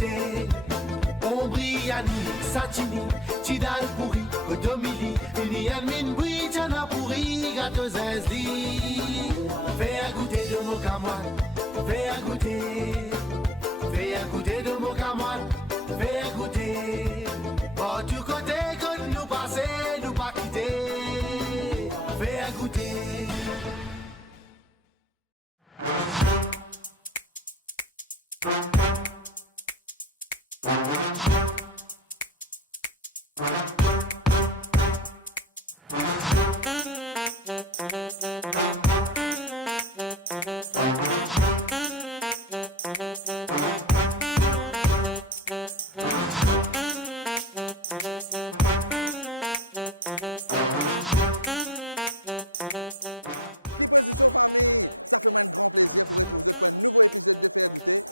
goûter. Ombriani, Satini, Tidal pourri, Odomili, Unian min Bouitana pourri, gâteau Zazli. Fais à goûter de mon camarade, fais à goûter de mon camarade, fais à goûter. Oh, du côté que nous passer, nous pas quitter, fais à goûter. Qui position famille, ça fait un grand plaisir pour retrouver pour un nouveau épisode de Faire Goûter.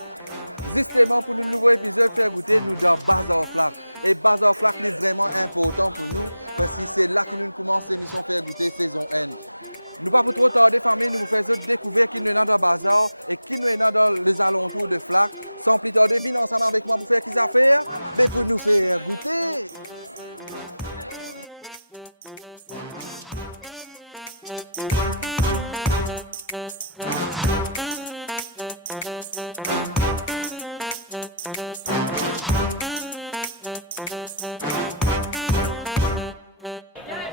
Justement pour un nouveau épisode de Faire Goûter, nous dans Bazar Flac. Et Bazar Flac est vraiment important pour nous parce que c'est là que nous commençons l'émission Faire Goûter saison N. Nous pas pour trop tarder famille, nous vous faisons découvrir qui nous est dans le bazar et qui nous est dans les alentours de Flac. Sans plus tarder, venez ensemble avec moi pour faire qu'ils affaires, mais pour nous faire goûter.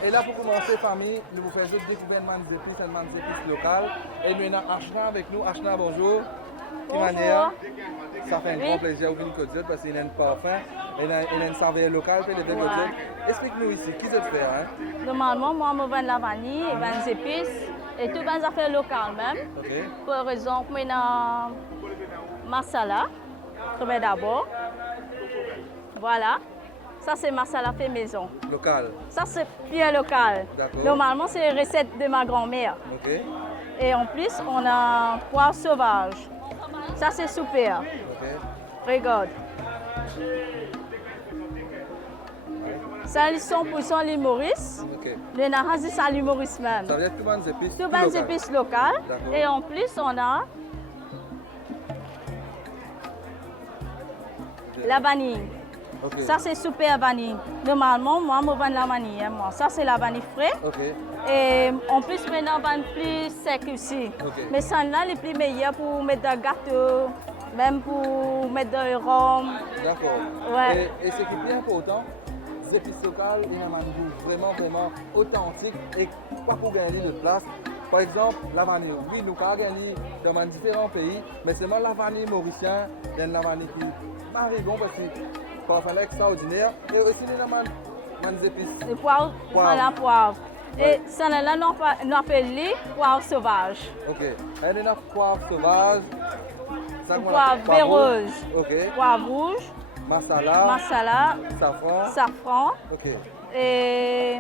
Et là, pour commencer, famille, nous vous faisons découvrir une épices locales. Et nous avons Ashna avec nous. Ashna, bonjour. Qui manière? Ça fait un grand plaisir de venir côté parce qu'il y a un parfum, il y a une saveur locale pour les deux côtés. Explique-nous ici, qui vous fait hein? Normalement, moi, je vends la vanille, les épices et toutes les affaires locales même. Ok. Par exemple, il y a masala, très d'abord. Voilà. Ça, c'est masala fait maison. Local. Ça, c'est bien local. D'accord. Normalement, c'est les recettes de ma grand-mère. Ok. Et en plus, on a poivre sauvage. Ça, c'est super. Ok. Regarde. Ouais. Ça, ils sont pour l'île Maurice. Ok. Les nahas, c'est l'île Maurice même. Ça veut dire tout le monde épices Tout tout les local. épices locales. D'accord. Et en plus, on a la vanille. Ok. Ça, c'est super vanille. Normalement, moi, je vends la vanille. Hein, moi. Ça, c'est la vanille fraîche. Ok. Et en plus, maintenant, on vend plus sec aussi. Ok. Mais celle-là, les plus meilleurs pour mettre dans le gâteau, même pour mettre dans le rhum. D'accord. Ouais. Et ce qui est plus important, les épices locales, il y a un goût vraiment authentique et pas pour gagner de place. Par exemple, la vanille, oui, nous avons gagné dans différents pays, mais seulement la vanille mauricienne, il y a une vanille qui marie bon parce que parfum extraordinaire. Et aussi, il y a des épices. Le poivre, Poivre. voilà, poivre. Ouais. Et celle-là, on appelle les poivre sauvage. Ok. Et il y a poivre sauvage. Ça, qu'on Poivre poivre véreuse. rouge. Ok. Poivre rouge, Masala. masala, Safran. safran Ok. et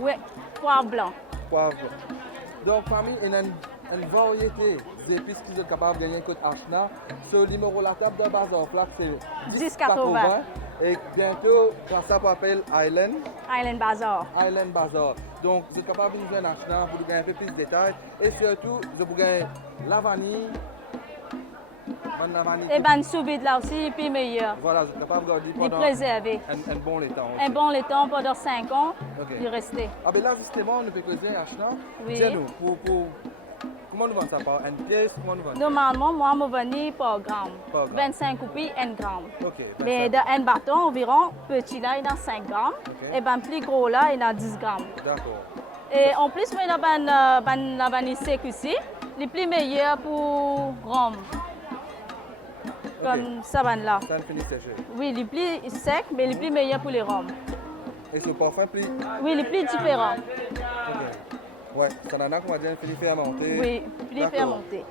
ouais, poivre blanc. Poivre. Donc, famille, il y a une variété d'épices qui sont capables de gagner côté Ashna. Sur le numéro la table de Bazar Flac, c'est 10,80. Et bientôt, grâce à ça, on appelle Island Bazar. Bazar. Donc, vous êtes capable de nous joindre Ashna pour gagner un peu plus de détails. Et surtout, vous pouvez gagner la vanille. La vanille Et ben sous vide là aussi, puis meilleur. Voilà, vous êtes capable de garder pendant Préservé. un bon temps aussi. Un bon laiton pendant 5 ans, Ok. il restait. Ah ben là, justement, nous pouvons causer Ashna. Oui. Dis-nous, comment nous vendons ça par une pièce? Comment nous vendons ça? Normalement, moi, je vends par gramme. Par gramme. 25 coupes, 1 gramme. Ok, Mais 25. dans un bâton environ, petit là, il y a 5 grammes. Ok. Et ben plus gros là, il y a 10 grammes. D'accord. Et en plus, moi, il y a la vanille sec aussi. Les plus meilleurs pour rhum. Comme ça, là. Ça ne finit sécher. Oui, les plus secs, mais les plus meilleurs pour les rhums. Et ce parfum pli. Oui, les plus différents. Ok. Ouais, ça n'en a comment dire, finit fermenté. Oui, plus D'accord. fermentés.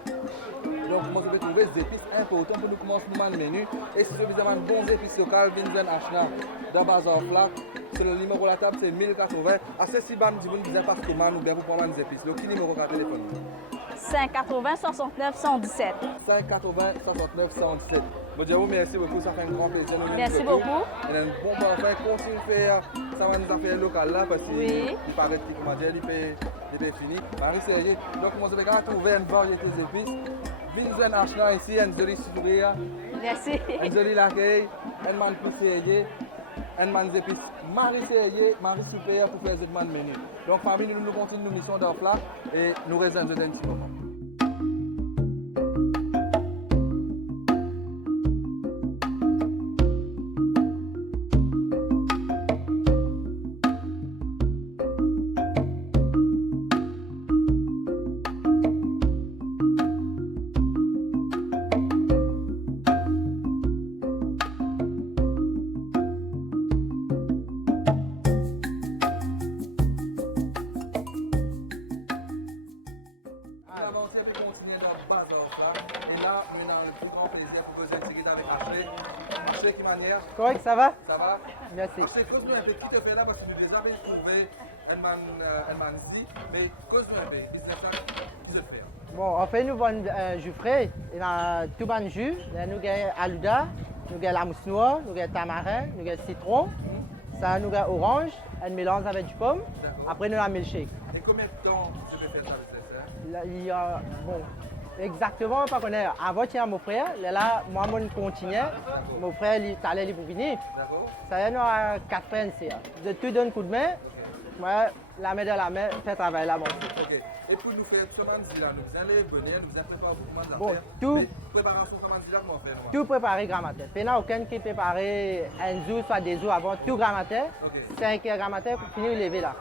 Donc, moi, je vais trouver des épices importantes pour nous commencer le menu. Et si vous avez besoin de bons épices locales, Vincent Ashna, dans Bazar Flac, sur le numéro de la table, c'est 1080. À ce si ban, vous besoin parce que man ou bien pour prendre des épices. Quel numéro de téléphone? 580 69 117. 580 69 117. Je vous merci beaucoup, ça fait un grand plaisir de nous Merci venir. beaucoup. Et un bon parfum, continue de faire ça va nous affaires locales là parce Oui. qu'il paraît que comment dire, il peut fini. Marie Serrier, donc moi je vais trouver une variété d'épices. Vincent Ashna ici, une jolie sourire. Merci. Un joli l'accueil, un man plus sérieux, un man épices, mari sérieux, mari super pour faire ce man menu. Donc, famille, nous continuons nos missions dans Flac et nous réservons un petit moment. L'aventure peut continuer dans Bazar Flac. Et là, nous avons le plus grand plaisir pour vous intégrer avec Ashley. Ashley, qui manière? Correct, ça va? Ça va? Merci. Ashley, cause-nous un peu qui te fait là parce que nous déjà trouvé un man Z, mais cause-nous un peu, business là, qui te fait? Bon, en fait, nous vendons jus frais. Il y a tout bon jus. Là, nous avons aluda, nous avons la mousse noire, nous avons tamarin, nous avons citron. Ça, nous avons orange, un mélange avec du pomme. D'accord. Après, nous avons milkshake. Et combien de temps je peux faire ça business? Hein? Là, il y a, bon, exactement, pas qu'on est. Avant, il y a mon frère. Là, moi, je continue. D'accord. Mon frère, il est allé pour venir. D'accord? Ça y est, nous avons 4 frères ici. Je te donne un coup de main. Ok. Moi, la main dans la main, fais travail là-bas. Ok. Et pour nous faire ce manzi là, nous faisons les bonheurs, nous faisons préparer beaucoup de affaires. tout- Mais préparation de ce manzi là, comment on fait nous? Tout préparé grammaire. Il n'y a aucun qui prépare un jour, soit des jours avant, tout grammaire. Ok. 5 heures grammaire pour finir lever là.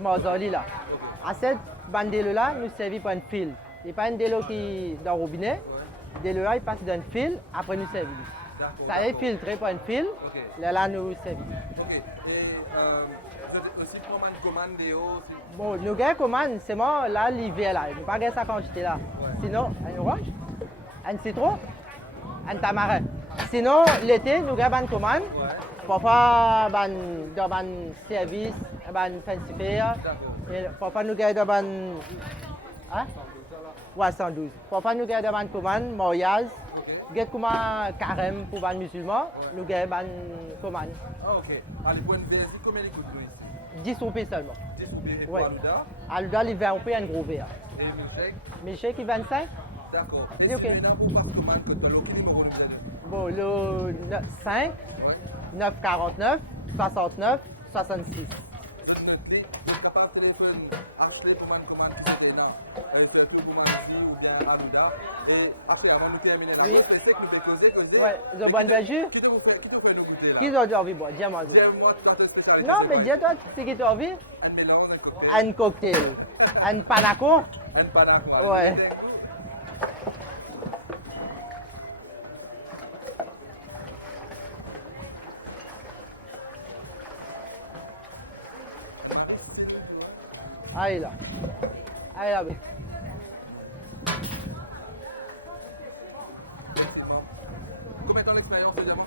Moi, je là. Ok. À cette bande là, nous servons par une fil. Il n'y a pas une délo qui est dans le robinet. Ouais. Le délo là, il passe dans une fil, après nous servons. D'accord, Ça est d'accord. filtré par une fil. Ok. Là, nous servons. Ok. Et vous aussi prendre une commande de haut. Bon, nous avons commande, c'est moi là, l'hiver là. Nous n'avons pas sa quantité là. Ouais. Sinon, un orange, un citron, un tamarin. Sinon, l'été, nous avons une commande. Ouais. Parfois, dans un service, un fancy fair. D'accord. Et parfois, nous avons dans un... Hein? Ouais, 112. Parfois, nous avons dans une commande, mariage. Ok. Nous avons un carême pour les musulmans. Ouais. Nous avons une commande. Ah, ok. Allez, pour une versie, combien de coûte nous ici? 10 roupies seulement. 10 ou bien et pour Ouais. Alouda? Alors, il 20 roupies, un gros verre. Et milkshake? Mais chèque, il 25. D'accord. Et si Ok. nous avons pour passe commande, que tu as le numéro nous avez? Bon, le 5, Ouais. 949, 69, 66. Vous êtes capable de téléphoner Ashley pour une commande qui était là. Et surtout pour Manzi ou bien Alouda. Et Ashley, avant de nous terminer, la grosse PC que nous pouvons causer. Ouais, Mais vous avez jus? qui te vous fait nous goûter là? Qui ont envie de boire? Dis-moi. Dis-moi, toi, ta spécialité, Non, c'est quoi? mais dis-toi, c'est qui t'as envie? Un mélange, un cocktail. Un cocktail. Un panaco. Un panaco. Allez, nous Ouais. mettons un goût. Un mari style, tu vois. Allez là. Allez là. Effectivement. Combien de temps l'expérience, ce diamant?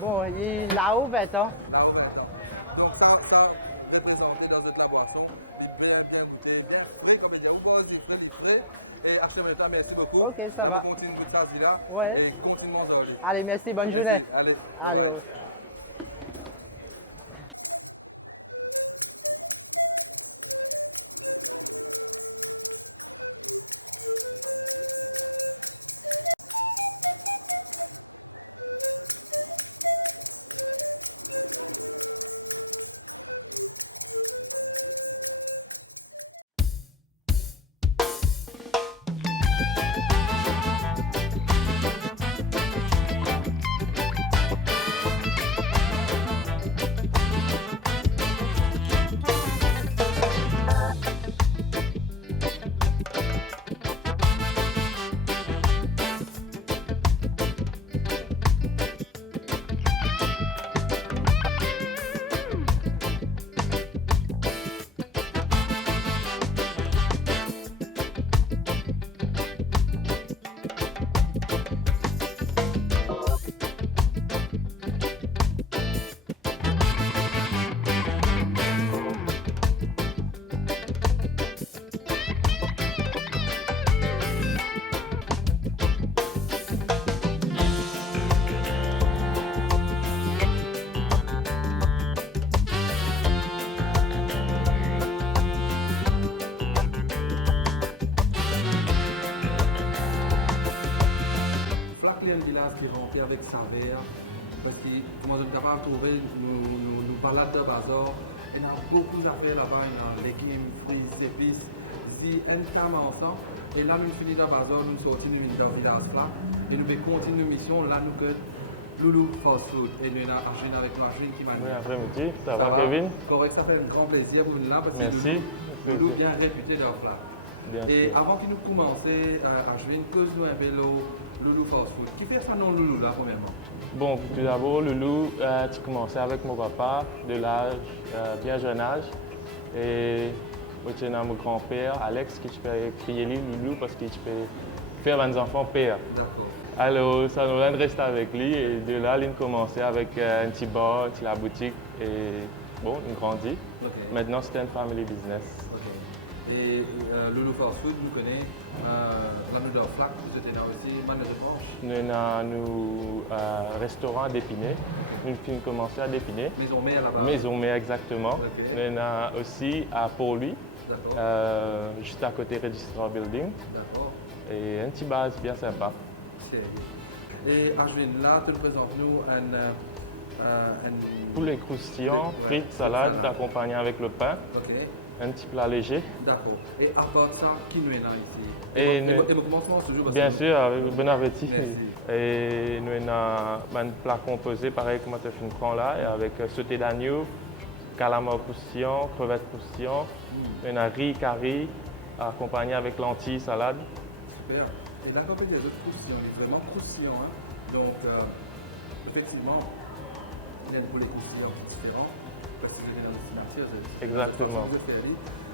Bon, il est là-haut 20 ans. Là, au 20 ans. Donc, ça représenté dans notre la boisson, il est bien goûté, bien frais, comme je dis. Ou bon, il est frais. Et achetez-moi le temps, merci beaucoup. Ok, ça là, va. on continue de goûter ça, là. Ouais. Et continue à aller. Allez, merci, bonne Merci. journée. Allez, bye bye. Allez. Flac, il y a un village qui est rempli avec saveur. Parce que, comment on est capable de trouver nos balades de bazar. Il y a beaucoup d'affaires là-bas. Il y a légumes, fruits, épices. Il y a un tas ensemble. Et là, nous finissons de bazar, nous sortons dans le village Flac. Et nous continuons nos missions. Là, nous que Loulou Fast Food. Et nous avons Ashwin avec nous. Ashwin qui m'a dit. Après-midi, Ça va? Correct, ça fait un grand plaisir pour venir là parce que Merci. Loulou bien réputé dans le Flac. Et avant que nous commencions, Ashwin, cause-nous un peu le Loulou Fast Food. Qui fait ça non Loulou là, premièrement? Bon, tout d'abord, Loulou, tu commençais avec mon papa de l'âge, bien jeune âge. Et tu as mon grand-père, Alex, qui tu peux crier Loulou parce que tu peux faire des enfants père. D'accord. Alors, ça nous a resté avec lui et de là, il a commencé avec un petit bar, la boutique et bon, il grandit. Ok. Maintenant, c'est un family business. Ok. Et Loulou Fast Food, nous connaissons la nous dans Flac, vous êtes là aussi, man les autres branches. Nous avons un restaurant d'Épinay. Ok. Nous avons commencé à d'Épinay. Maison mère là-bas. Maison mère exactement. Ok. Nous avons aussi à Port-Louis, D'accord. juste à côté Registrar Building. D'accord. Et un petit base bien sympa. C'est. Et Ashwin, là, tu nous présentes nous un Poulet croustillant, ouais, frites, salade, accompagné avec le pain. Ok. Un petit plat léger. D'accord. Et à part de ça, qui nous est là ici? Et mon commencement toujours parce Bien que sûr, avec le bon appétit. Merci. Et nous avons un plat composé, pareil comme tu comprends là, et avec sauté d'agneau, calamar croustillant, crevettes croustillant, un riz carré, accompagné avec lentilles, salade. Super. Et la compagnie des autres croustillants, il est vraiment croustillant. Hein? Donc, effectivement, il y a un poulet croustillant qui est différent. Parce que c'est dans une nature, c'est dans une façon que vous faites.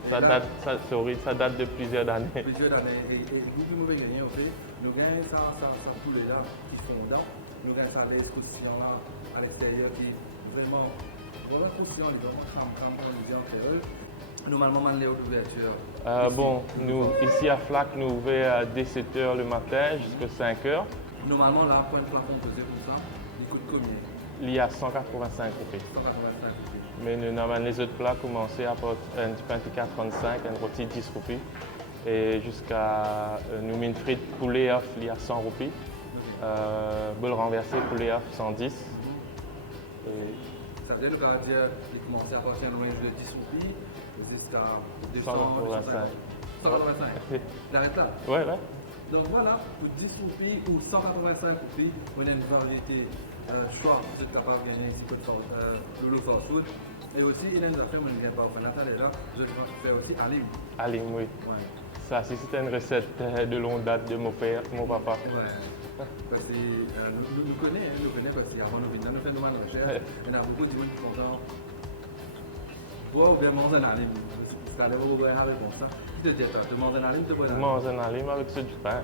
Et Ça, là, ça date de plusieurs années. plusieurs années. Et goût qui mauvais gagné, au fait, nous gagnons ça poulet là qui fondant. Nous gagnons ça lait croustillant là à l'extérieur qui est vraiment croustillant, il est vraiment crame, comme on dit en créole. Normalement, on est d'ouverture. Bon, ici à Flac, nous ouvrons dès 7h le matin jusqu'à 5h. Normalement, là, pour un plat composé comme ça, il coûte combien? Il y a 185 roupies. 185 roupies. Mais nous avons les autres plats commencé à partir un petit pain piquant 35, un rôti 10 roupies. Et jusqu'à nous avons une frite poulet œuf, il y a 100 roupies. Ok. Bol renversé poulet œuf 110. Ok. Ça veut dire qu'on va dire qu'il commençait à partir d'un range de 10 roupies jusqu'à 200, 250 roupies. 185. Il arrête là. Ouais. Donc voilà, pour 10 roupies ou 185 roupies, on a une variété choix que vous êtes capable de gagner ici pour Loulou Fast Food. Et aussi, il y a des affaires que je ne gagne pas au fin. Nathalie est là, je vais faire aussi Alim. Alim, oui. Ouais. Ça, c'est une recette de longue date de mon père, mon papa. Ouais. Parce que nous connaissons parce qu'avant nous venir là, nous faisons une recherche. Il y a beaucoup de gens qui sont contents. Boire ou bien manger un Alim. Parce qu'Alim, vous pouvez avoir réponse ça. Qui te dit toi, tu manges un Alim, tu bois un Alim? Moi, un Alim avec ce du pain.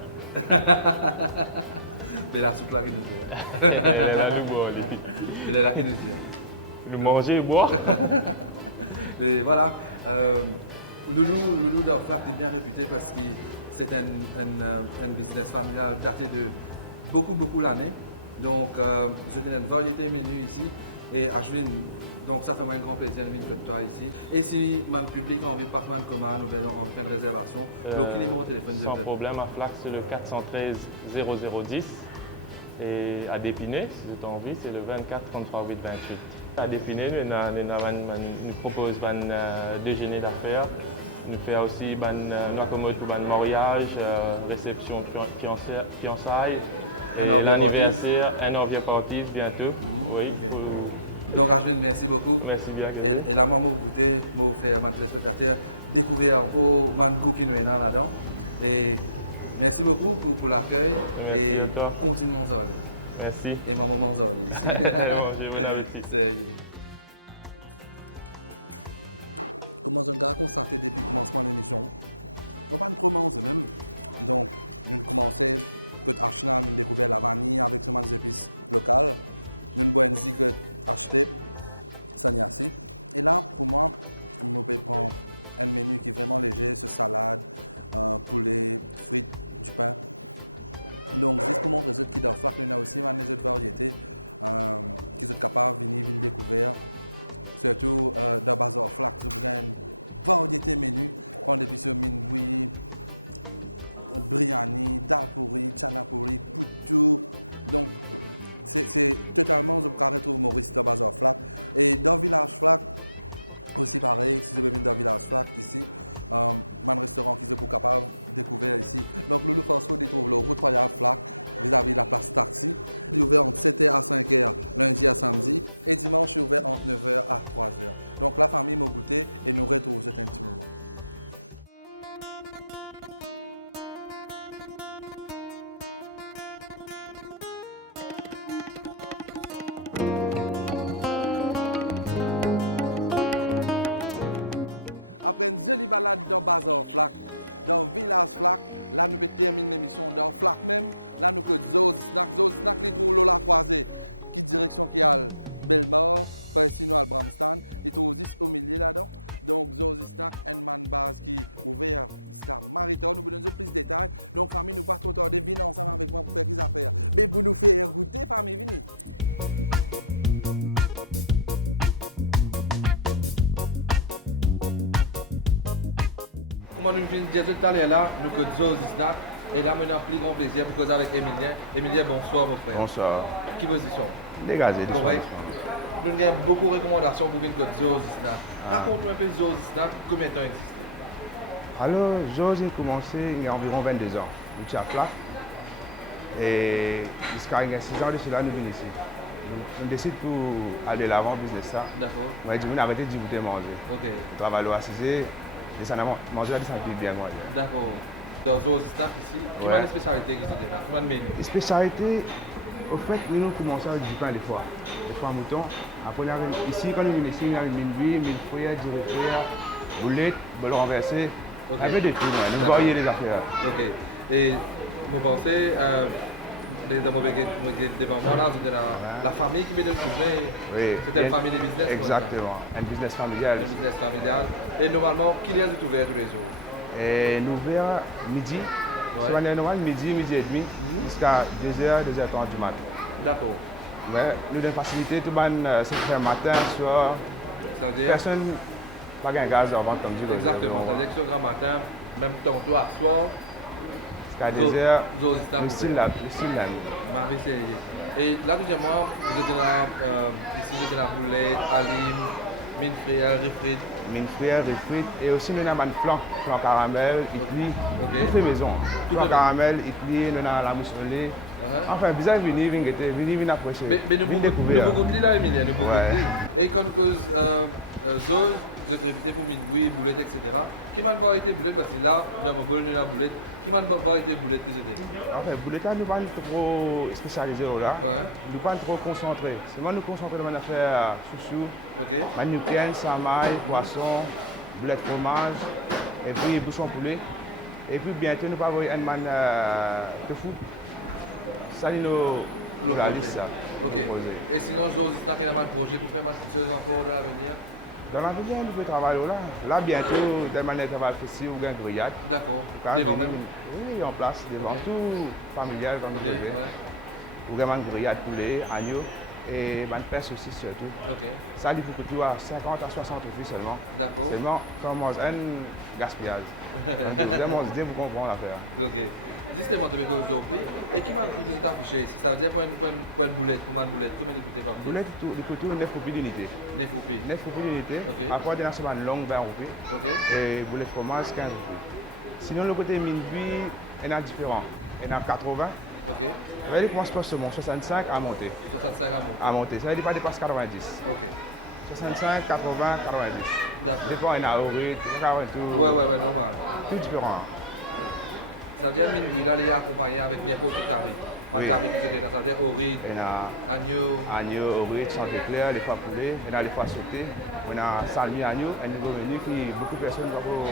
Mais la soupe là qui nous dit. Nous Mais là qui nous dit. Nous manger et boire. Et voilà. Loulou de Flac est bien réputé parce que c'est un business familial daté de beaucoup d'années. Donc, je donne une variété de menus ici. Et Ashwin, donc ça fait moi un grand plaisir de venir que toi ici. Et si le public a envie de partir en commande ou bien on fait une réservation, quel numéro de téléphone? Sans problème, à Flac, c'est le 413 0010. Et à D'Épinay, si vous avez envie, c'est le 24 33 8 28. À D'Épinay, nous proposons un déjeuner d'affaires. Nous faisons aussi un accommode pour un mariage, réception fiançailles, un anniversaire, un envie party bientôt. Oui. Okay. Donc, Ashwin, merci beaucoup. Merci bien. Et là, moi, je vais vous faire, mes téléspectateurs, découvrir encore mon goût qui nous est là-dedans. Et merci beaucoup pour l'accueil. Et continue mon zoli. Merci. Et ma maman zoli. Je vous invite. Comment on a constaté depuis le commencement de l'émission, on n'a pas trop mangé même. Donc, nous avons commencé, quand Ashna, nous avons découvert la vanille avec seulement des épices locales. Nous avons boire que acheté, sanyasi. Et là, pour moi, on peut prendre un menu qui est vraiment léger, ce salade, poulet, frites, du pain. Donc, juste pour montrer aux autres qui doivent faire, nous avons aussi des autres variétés qui sont capables de venir découvrir. Surtout dans le bazar Flac, vous avez une variété de menus. Quand depuis ce minboui, biryani, dal puri, chana puri, poutou, Donc, c'est totalement, je peux retrouver Maurice dans Bazar Flac. Et dans Village Flac, aussi pareil, si je veux venir dans Village Flac, ici, un restaurant qui est pour capable de découvrir ici. Donc, Loulou Fast Food, il trouve le route Royale Flac, vis-à-vis de la place Taxi. Il est ouvert entre 7h à 5h, lundi à samedi. Et dimanche, il est ouvert entre 9h à 3h. Donc, la famille m'a goûté et nous retrouvons cet un petit moment. Après une jolie balade dans Bazar Flac, dans Village Flac, là nous pouvons terminer l'émission dans Flac même. Là nous avons Zozi Snack. Zozi Snack, il trouve la croisée, qui direction qui a Belmore, par ici nous à Bramstan. Il trouve juste au milieu là-dedans. Donc Zozi Snack, un man base qui est ouvert jusqu'à Mariton. Nous vous donnons plus de détails. Donc famille, nous pas trop tarder, venez ensemble avec moi pour faire des affaires. Mais pour nous faire goûter, famille, venez. Comme nous venons de dire tout à l'heure, là, nous avons Zozi Snack. Et là, nous avons plus grand plaisir pour causer avec Emilien. Emilien, bonsoir, mon frère. Bonsoir. Qui position? Dégagé. Correct. Nous avons beaucoup de recommandations pour venir avec Zozi Snack. Raconte-nous un peu Zozi Snack, combien de temps existe? Alors, Zozi a commencé il y a environ 22 ans. Nous sommes à Flac. Et jusqu'à 6 ans de cela, nous venons ici. On décide pour aller de l'avant, business ça. D'accord. On a dit, on a arrêté de goûter manger. Ok. On travaille au ACC, descendamment, manger là, descendre bien manger. D'accord. Dans Zozi Snack ici, quelles sont les spécialités qui sont là? Combien de menus? Les spécialités, au fait, nous avons commencé avec du pain des fois. Des fois mouton. Après, ici, quand nous venons ici, on a mille buis, mille fruits, du frères, boulettes, bol renversé. Ok. Un peu de tout, nous voyons les affaires. Ok. Et vous pensez, les hommes devant moi, là, c'était la famille qui venait de tourner. Oui. C'était une famille de business. Exactement. Un business familial. Un business familial. Et normalement, qui les a ouvert tous les jours? Et nous ouvrons midi. Ouais. Sur normal, midi et demi, jusqu'à 2h, 2h30 du matin. D'accord. Ouais, nous avons facilité tout le monde, c'est faire matin, soir. Ça veut dire? Personne pas un gaz en vente comme Dieu. Exactement. C'est-à-dire que ce grand matin, même tantôt à soir, jusqu'à 2h, Zozi Snack. le style là. M'avait essayé. Et là, deuxièmement, vous êtes dans, ici, vous êtes dans Boulette, Alim, mine frère, refrit. Mine frère, des frites. Et aussi, nous avons un flan caramel, écrit. Ok. Tout fait maison. Tout Flan fait caramel, écrit, nous avons la mousse au lait. Enfin, bizarre, venir approcher. Mais nous beaucoup de là, Emilien, nous beaucoup Ouais. de. Et quand nous cause Zoz, vous êtes invité pour Mingoui, Boulette, etc. Qui m'a pas été Boulette parce que là, dans mon bol, nous avons Boulette. Qui m'a pas été Boulette que c'était là? Enfin, Boulette, nous ne sommes pas trop spécialisés là. Ouais. Nous ne sommes pas trop concentrés. Souvent, nous concentrons dans l'affaire chouchou, Ok. manukienne, samaï, poisson, boulette fromage, et puis bouchon poulet. Et puis bientôt, nous allons avoir un man de foot. Ça, nous réalise ça. Ok. Et sinon, Zoz, c'est qu'il y a un projet pour faire mal toutes choses encore dans l'avenir? Dans l'avenir, nous pouvons travailler là. Là, bientôt, des manières de travail facile ou bien grillade. D'accord. Devant même? Oui, en place, devant tout familial dans le Ok. privé. Ouais. Ou vraiment grillade poulet, agneau et pain saucisse surtout. Ok. Ça, il faut que tu aies 50 à 60 roupies seulement. D'accord. Seulement, comme un gaspillage. Vraiment, vous comprenez l'affaire. Ok. Justement, tu m'as dit au prix. Et qui m'a dit que affiché ici? Ça veut dire pour une boulette, pour une boulette, combien de coûté par pièce? Boulette, du côté, 9 roupies d'unité. 9 roupies. 9 roupies d'unité. Ok. Après, il y a une longue 20 roupies. Ok. Et boulette fromage, 15 roupies. Sinon, le côté minuit, il y en a différents. Il y en a 80. Ok. Il commence par seulement 65 à monter. 65 à monter. À monter. Ça veut dire pas dépasser 90. Ok. 65, 80, 90. D'accord. Dépend, il y en a Aurite, tout. Ouais, normal. Tout différent. Ça veut dire Mingoui, là, il est accompagné avec n'importe quel carré. Oui. Carré qui était là, ça veut dire Aurite, Il y en a agneau. agneau, Aurite, santé clair, les fois poulet, il y en a les fois sauté. On a salmi agneau, un nouveau menu qui beaucoup de personnes vont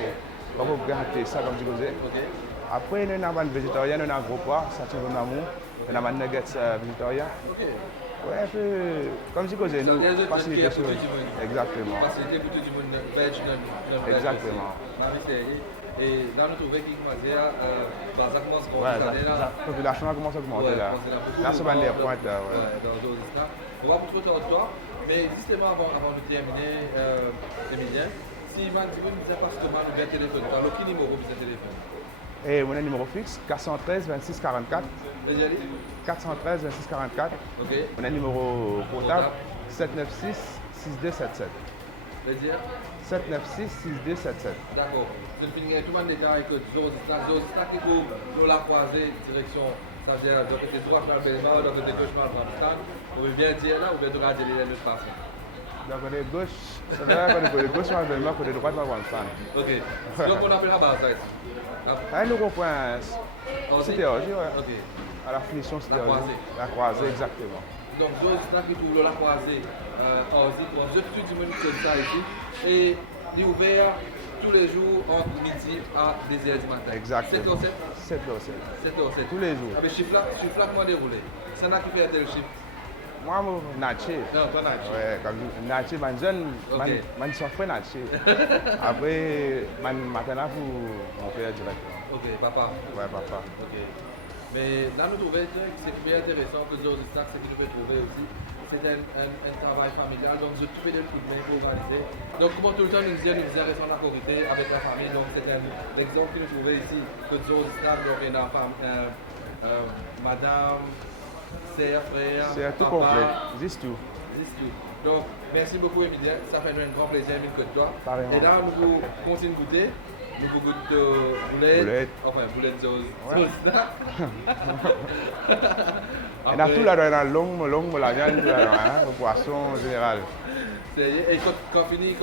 regarder ça comme tu disais. Ok. Après, il y a un végétarien, on a un gros pois, ça tient dans l'amour. Ok. On a un nuggets végétarien. Ok. Ouais, un peu comme tu disais. Ça veut dire que vous êtes pour tout le monde. Exactement. Facilité pour tout le monde, veg, non-veg aussi. Exactement. Marie Serrier. Et là, nous trouvons qu'il m'a dit, Bazac Mans grandit, ça veut dire là. La population a commencé à augmenter. Ouais, là. c'est là beaucoup Là, de c'est pas mouvements des pointes, ouais. dans Zozi Snack. On va pas trop tard de toi, mais justement avant de terminer, Emilien, si Ivan dit, nous disons parce que nous bien téléphone, tu as le numéro de téléphone? Et mon numéro fixe, 413 26 44. Redis-le. 413 26 44. OK. On a un numéro Portable. portable 796 6277. Je veux dire, 796 6277. d'accord. Je ne finis tout le monde détail que Zozi Snack. Zozi Snack, il trouve la croisée, direction, ça veut dire, d'un côté droit, dans le Belmont, d'un côté gauche, dans le Bramstan. On veut bien dire là, ou bien regarder les autres façons. Donc, côté gauche, c'est vrai, côté gauche, on a le côté droit, on va le faire. OK. Sinon, on appelle la base ici. Ah, nous comprenons. Ozi? C'était Ozi, ouais. OK. À la finition, c'était La croisée. La croisée, Ouais. exactement. Donc, Zozi Snack, il trouve la croisée Ozi. Moi, je tout du monde comme ça ici. Et il est ouvert tous les jours entre midi à 2h du matin. Exactement. 7h7? 7h07. 7h7. Tous les jours. Ah, mais chiffre là, moi déroulé. C'est là qui fait un tel chiffre. Moi, je Natché. Non, toi, Natché. Ouais, comme Natché, je jeune, Ok. je suis frère Natché. Après, je matin là pour mon père directement. OK, papa. Ouais, papa. OK. Mais là, nous trouvons ce qui est bien intéressant que Zozi Snack, ce qui nous peut trouver aussi, c'est un travail familial. Donc, je tout donner un coup de main pour organiser. Donc, comme tout le temps, nous faisions rester en accorité avec la famille. Donc, c'est l'exemple que nous trouvons ici, que Zozi Snack, donc, il y a une femme, madame, sœur, frère, C'est un tout papa. complet. Juste tout. Juste tout. Donc, merci beaucoup, Emilien. Ça fait nous un grand plaisir, Emile, que toi. Pareillement. Et là, nous continuons de goûter. Nous goûtons boulettes. Boulettes. Enfin, boulettes Zozi Snack. On a tout là dans longue, la viande, le poisson en général. Et quand fini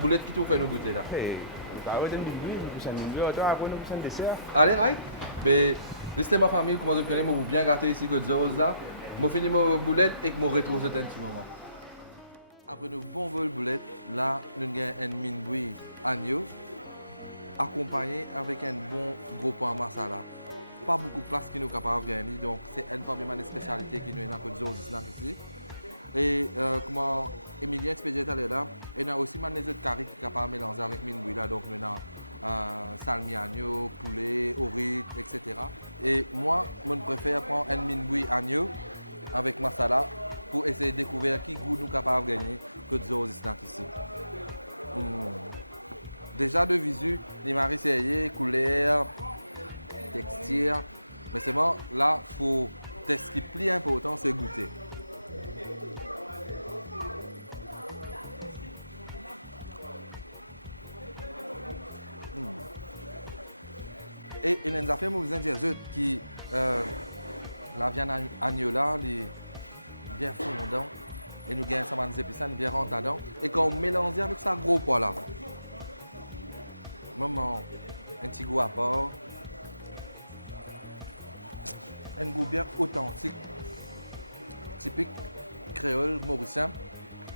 boulette, qui tout fait nous goûter là? Hey, il parle de minuit, nous poussons minuit, après nous poussons dessert. Allez, right? Mais, restez ma famille, comment vous connaissez, vous bien gâté ici que Zozi là. Je finis ma boulette et que je retrouve ce petit moment. Après nos bons vols boulettes, là, nous avons un minboui agneau accompagné avec un bon gros pain masala. Pas beaucoup de place qui nous capable de gagner, donc c'est une parmi mes spécialités qui nous est dans le Zozi Snack ici. Et comment Emilien expédié tout à l'heure là, et il y a aussi des autres carrés qui sont capables de mélanger avec minboui là, donc nous avons salmi agneau, poulet, oric, etc. Et moi, je préfère prendre un minboui agneau avec masala pour essayer de découvrir qui goût nous capable de gagner que Zozi Snack ici. Déjà de visu, les maris serrés, couleur, texture. Mais c'est bon, là, pour ce qui est plus important, c'est goûter. Et il y a une affaire, vous dire, qui la viande agneau là, elle est bien fondante. Et nous gagnons ça, des épices, bien rentre dedans. Et quand on mélange avec ça gros poids là, maman, un petit goût à part, un goût bien authentique, typique créole mauricien.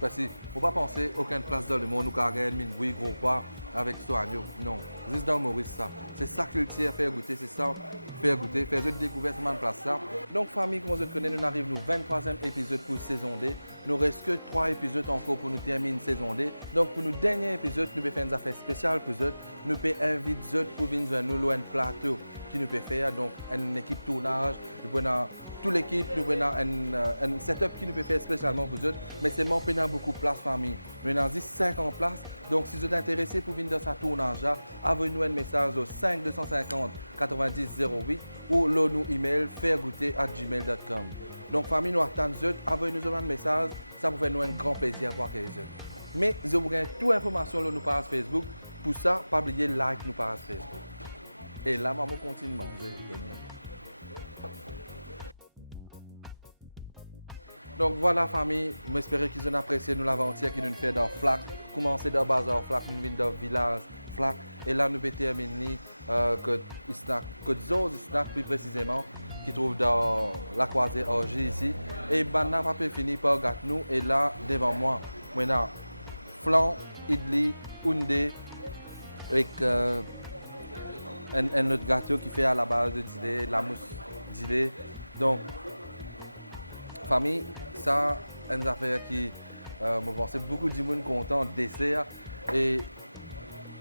Parce qu'il ne faut pas penser aucune place dans le monde où on a un minboui gros poids avec ce agneau. Non, juste dans Maurice ça. C'est ça culture, faire goûter, c'est ça faire goûter, faire une découverte de place ça. Donc famille, comme vous connaissez, nous arrivons au 23e épisode pour saison D. Nous reste que 3 épisodes encore pour nous terminer saison D. Donc pour nos derniers épisodes, nous pouvons faire une affaire spéciale pour eux. Nous pouvons inviter eux pour venir nous un plateau qui nous peut faire. Donc une équipe tournage, nous pouvons toute l'équipe, nous avons un setup qui nous peut faire spécialement pour eux. Mais c'est mon pénal beaucoup de place famille. Nous avons 50 places. Donc si vous êtes intéressé pour venir dans ce tournage-là, envoyez-nous un message au 5 250 90 08 ou nous email fairgoûter@gmail.com. Donc famille, nous attendons eux, envoyez-nous un message, ça vous fait nous un grand plaisir pour accueillir eux. Mais je vous gagne toute information sur nous page Facebook. Pour ça, pas oublier like nous page Facebook. Et là, maman continue de manger. Donc voilà famille, j'espère qu'ils ont apprécié nous l'aventure qui nous fait dans Flac. Commencer dans Bazar Flac, nous venons dans Village Flac. Et là nous pouvons terminer que Zozi Snack plus précisément, qui trouve dans la croisée Orgie ici. Et maintenant, pas fini par gâteau nous. Et là, devant moi, maintenant, flan, idli, undé, avec un autre gâteau qui fait à la base de dilé, la mousse dilé. Donc, famille, ça, une affaire qui me pensait beaucoup de monde content, dessert. Et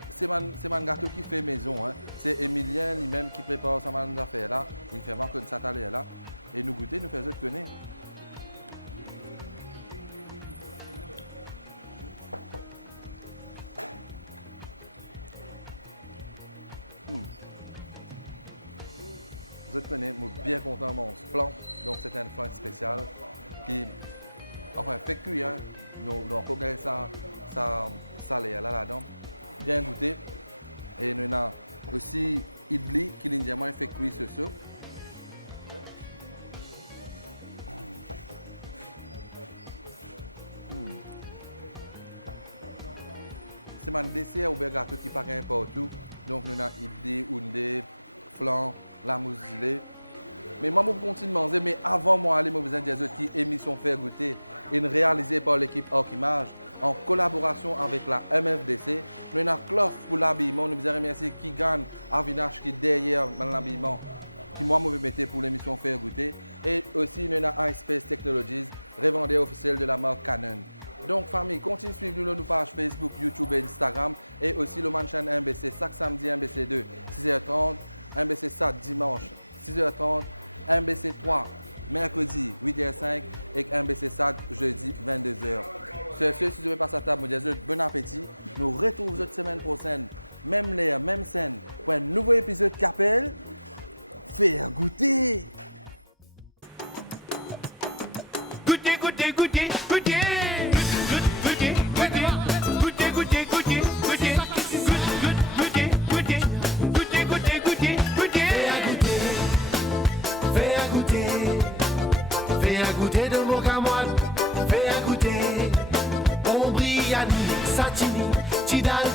c'est un gâteau qui fait maison. Hein. C'est Emilien lui-même qui prépare ça affaire là. Il fait marquer ça là. Et nous goûter, nous faisons connaître. je te connais, je suis bien content de mon flan. Donc, c'est un flan spécial qui, enfin, fait cuire. Hein. Donc, on regarde ça salé là-dedans. Bien goûté. Et nous avons aussi idli qui l'indiennement fait cuire ce soupe. C'est un dessert ou un gâteau qui paraît partout. Donc, nous avons idli, oundé, flan, la mousse gelée. Mais moi, je continue de manger. Mais avant moi, aller, je besoin des autres qui émission Faire Goûter et réalisée par l'équipe Archimage en collaboration avec la MFDC. Nous avons Clough pour l'habillement. Nous vous remercier qui gagne Avinash qui est derrière l'habillement, qui moi, je vais mettre pour l'émission Faire Goûter. Et aussi, nous avons iSpace Technologies, revendeur officiel de la marque Canon. Donc, famille, continuez de suivre nos pages Facebook, YouTube et Instagram. Et aussi le chaîne MBC, chaque samedi, MBC 2, 6h30, MBC 7, dimanche, 6h30, MBC 3, mercredi, 8h05 et MBC 7, jeudi, 22h. Sur ce, si vous passez à table, bon appétit. Nous retrouvons cette semaine prochaine, même l'air, même scène, pour un nouveau épisode qui appelle Faire Goûter. Goûtez, goûtez, goûtez, goûtez. Goûtez, goûtez, goûtez, goûtez, goûtez, goûtez. Goûtez, goûtez, goûtez, goûtez, goûtez, goûtez. Fais à goûter. Fais à goûter de mon camoine. Fais à goûter. Ombriani, Satini, Tidal.